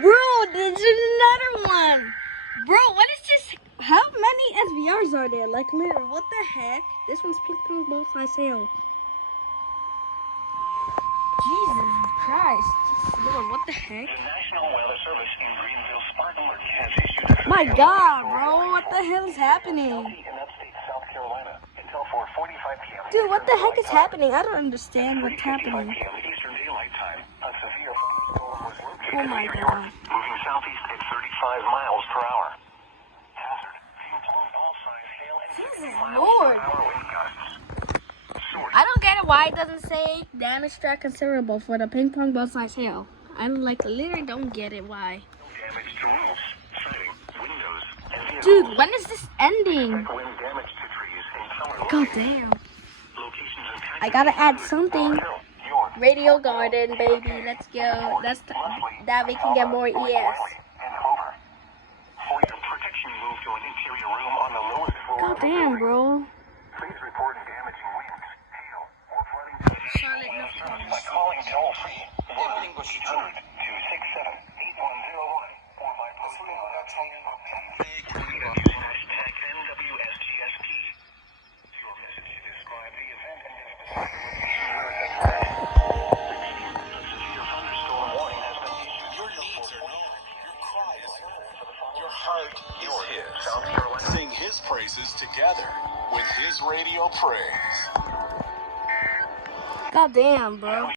Bro, there's another one. Bro, what is this? How many SVRs are there? Like, literally, what the heck? This one's ping pong ball size hail. Jesus Christ. Bro, what the heck? The National Weather Service in Greenville, Spartanburg has issued a My God, bro, what the hell is happening? in upstate South Carolina until 4:45 p.m. Dude, what the heck is happening? I don't understand what's 3:55 happening. p.m. Eastern Daylight Time. A severe thunderstorm was located Oh my near God. York, moving southeast at 35 miles per hour. Hazard: ping-pong ball-sized hail and 60 Jesus miles Lord. per hour wind gusts. Source: I don't get it why it doesn't say damage track considerable for the ping pong ball size hail. I literally don't get it why. damage to roofs, siding, windows, and vehicles. Dude, when is this ending? Wind damage to trees and power God lines. damn. Locations in I gotta add something. York, Radio garden, baby. Let's go. That we can get more EAS. and Hoover. For your protection, move to an interior room on the lowest floor. God damn, bro. Please report damaging winds, hail, or flooding to the Charlotte, no. service by calling toll free 1-800-267-8101 or by posting on our Facebook page hashtag NWSGSP. Your message describe the event and the specific location where it occurred. A severe thunderstorm warning has been issued. Your needs are known. Your cry is heard. Your heart is his. South Carolina. Sing his praises together with his radio praise. God damn, bro.